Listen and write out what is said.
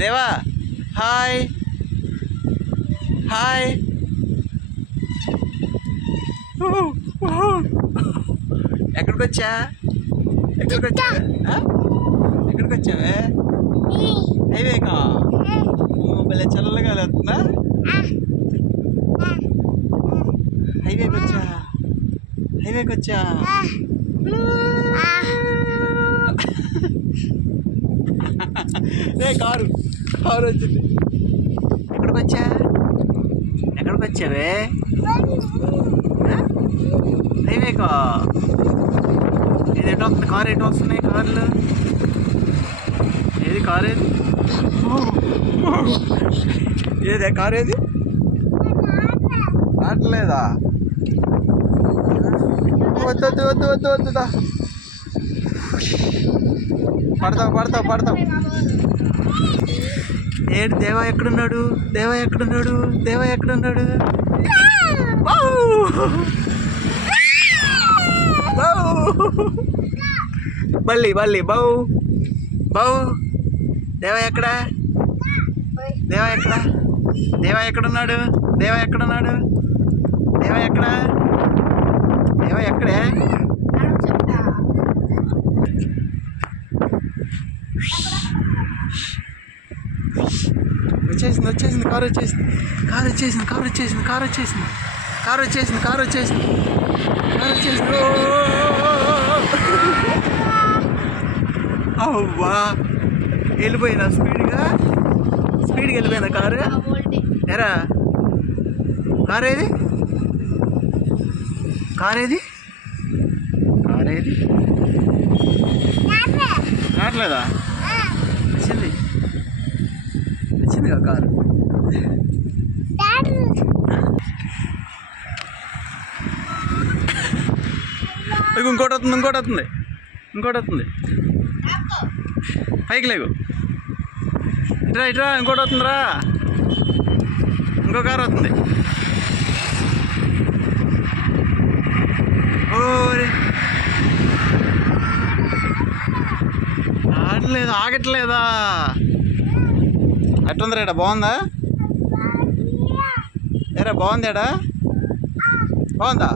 దేవా hi. Hi. ఎక్కడికి వచ్చా ఎక్కడికి వచ్చా? ఎక్కడికి వచ్చావే హైవేకా? భలే చల్లగా వెళ్తుందా హైవేకి వచ్చా హైవేకి వచ్చా ఏ కారు. కారు వచ్చింది ఎక్కడికి వచ్చా ఎక్కడికి వచ్చావే హైవేకా? ఇది ఎటు వస్తుంది కారు ఎటు వస్తున్నాయి కార్లు? ఏది కారు ఏది? ఏదే కారు ఏది? రావట్లేదా? వద్దు వద్దు వద్దు వద్దు వద్దుదా పడతావు పడతావు పడతావు. ఏడు దేవా ఎక్కడున్నాడు? దేవా ఎక్కడున్నాడు? దేవా ఎక్కడున్నాడు? బల్లి బల్లి బౌ! బౌ! దేవా ఎక్కడ? దేవా ఎక్కడ? దేవా ఎక్కడున్నాడు? దేవా ఎక్కడున్నాడు? దేవా ఎక్కడ? దేవా ఎక్కడే? వచ్చేసింది వచ్చేసింది కారు వచ్చేసింది. కారు వచ్చేసింది కారు వచ్చేసింది కారు వచ్చేసింది. కారు వచ్చేసింది కారు వచ్చేసింది. కారు వచ్చేసింది! అవ్వా. వెళ్ళిపోయిందా స్పీడ్గా? స్పీడ్గా వెళ్ళిపోయిందా కారు? ఎరా కారు ఏది కారు ఏది కారు ఏది రావట్లేదా వచ్చింది వచ్చింది కారు ఇంకోటి వస్తుంది ఇంకోటి వస్తుంది. ఇంకోటి వస్తుంది. పైకి లేవు ఇట్రా ఇట్రా ఇంకోటి వస్తుందిరా ఇంకో కారు వస్తుంది. ఓరే. ఆడలేదు ఆగట్లేదా? అట్టుందరాడా బాగుందా ఎరా బాగుందాడా బాగుందా